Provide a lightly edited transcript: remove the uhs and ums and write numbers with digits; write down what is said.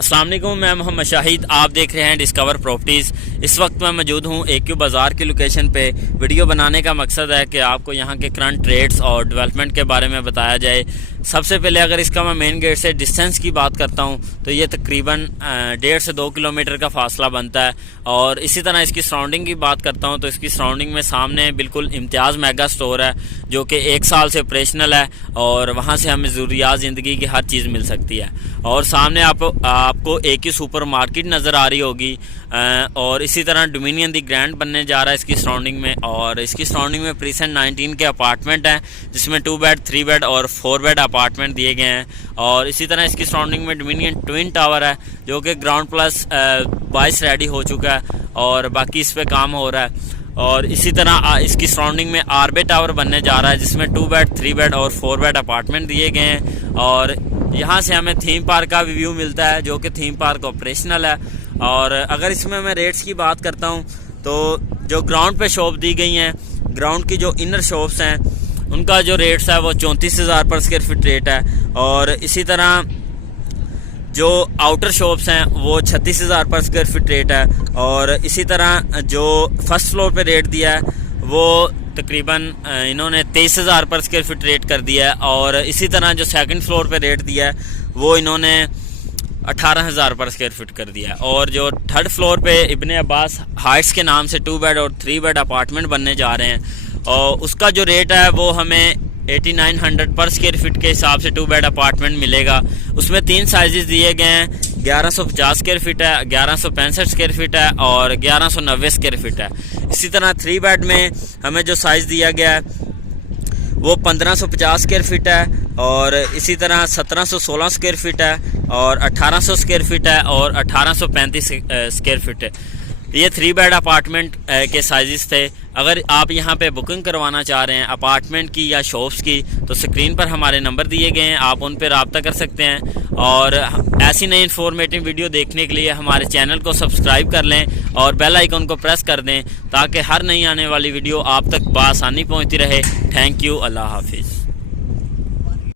अस्सलाम वालेकुम, मैं मोहम्मद शाहिद। आप देख रहे हैं डिस्कवर प्रॉपर्टीज़। इस वक्त मैं मौजूद हूँ AQ बाज़ार की लोकेशन पे। वीडियो बनाने का मकसद है कि आपको यहाँ के करंट रेट्स और डेवलपमेंट के बारे में बताया जाए। सबसे पहले अगर इसका मैं मेन गेट से डिस्टेंस की बात करता हूँ तो ये तकरीबन 1.5 से 2 किलोमीटर का फासला बनता है। और इसी तरह इसकी सराउंडिंग की बात करता हूँ तो इसकी सराउंडिंग में सामने बिल्कुल इम्तियाज़ मेगा स्टोर है जो कि 1 साल से ऑपरेशनल है और वहाँ से हमें ज़रूरियात ज़िंदगी की हर चीज़ मिल सकती है। और सामने आपको AQ सुपर मार्केट नज़र आ रही होगी। और इसी तरह डोमिनियन दी ग्रैंड बनने जा रहा है इसकी सराउंडिंग में। और इसकी सराउंडिंग में प्रीसेंट 19 के अपार्टमेंट हैं जिसमें 2 बेड 3 बेड और 4 बेड अपार्टमेंट दिए गए हैं। और इसी तरह इसकी सराउंडिंग में डोमिनियन ट्विन टावर है जो कि ग्राउंड प्लस 22 रेडी हो चुका है और बाकी इस पर काम हो रहा है। और इसी तरह इसकी सराउंडिंग में आरबे टावर बनने जा रहा है जिसमें 2 बेड 3 बेड और 4 बेड अपार्टमेंट दिए गए हैं। और यहाँ से हमें थीम पार्क का भी व्यू मिलता है जो कि थीम पार्क ऑपरेशनल है। और अगर इसमें मैं रेट्स की बात करता हूँ तो जो ग्राउंड पे शॉप दी गई हैं, ग्राउंड की जो इनर शॉप्स हैं उनका जो रेट्स है वो 34,000 पर स्क्वायर फीट रेट है। और इसी तरह जो आउटर शॉप्स हैं वो 36,000 पर स्क्वायर फीट रेट है। और इसी तरह जो फर्स्ट फ्लोर पे रेट दिया है वो तकरीबन इन्होंने 23,000 पर स्क्वायर फीट रेट कर दिया है। और इसी तरह जो सेकंड फ्लोर पे रेट दिया है वो इन्होंने 18,000 पर स्क्वायर फीट कर दिया है। और जो थर्ड फ्लोर पे इब्ने अब्बास हाइट्स के नाम से 2 बेड और 3 बेड अपार्टमेंट बनने जा रहे हैं और उसका जो रेट है वो हमें 8900 पर स्क्वायर फीट के हिसाब से 2 बेड अपार्टमेंट मिलेगा। उसमें 3 साइजेस दिए गए हैं, 1150 स्क्वायर फीट है, 1165 स्क्वायर फीट है और 1190 स्क्वायर फीट है। इसी तरह 3 बेड में हमें जो साइज़ दिया गया है वो 1550 स्क्वायर फीट है और इसी तरह 1716 स्क्वायर फीट है और 1800 स्क्वायर फीट है और 1835 स्क्वायर फीट है। ये 3 बेड अपार्टमेंट के साइज़ थे। अगर आप यहाँ पे बुकिंग करवाना चाह रहे हैं अपार्टमेंट की या शॉप्स की तो स्क्रीन पर हमारे नंबर दिए गए हैं, आप उन पर रब्ता कर सकते हैं। और ऐसी नई इन्फॉर्मेटिव वीडियो देखने के लिए हमारे चैनल को सब्सक्राइब कर लें और बेल आइकन को प्रेस कर दें ताकि हर नई आने वाली वीडियो आप तक बआसानी पहुँचती रहे। थैंक यू, अल्लाह हाफिज़।